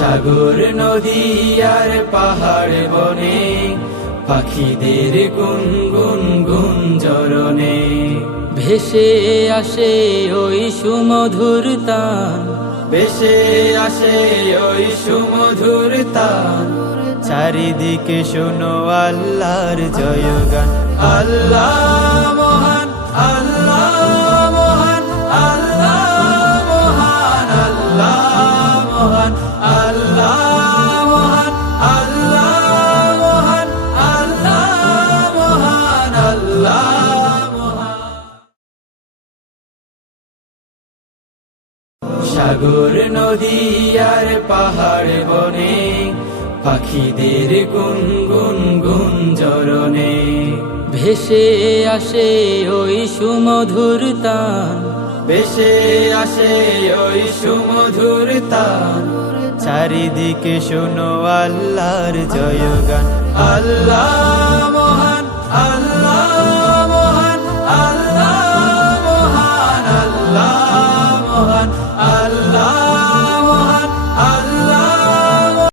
সাগর নদী আর পাহাড় বনে পাখিদের গুনগুন গুঞ্জরণে ভেসে আসে ওই সুমধুর তান, ভেসে আসে ওই সুমধুর তান। চারিদিকে শোনো আল্লাহর জয়গান। আল্লাহ মহান, আল্লাহ মহান, আল্লাহ মহান, আল্লাহ মহান, আল্লাহ মহান, আল্লাহ মহান, আল্লাহ মহান, আল্লাহ মহান। সাগর নদী আর পাহাড় বনে পাখিদের গুনগুন গুঞ্জরণে ভেসে আসে ওই সুমধুর তান, ভেসে আসে ওই সুমধুর তান। চারিদিকে শোনো আল্লাহর জয়গান। আল্লাহ মহান, আল্লাহ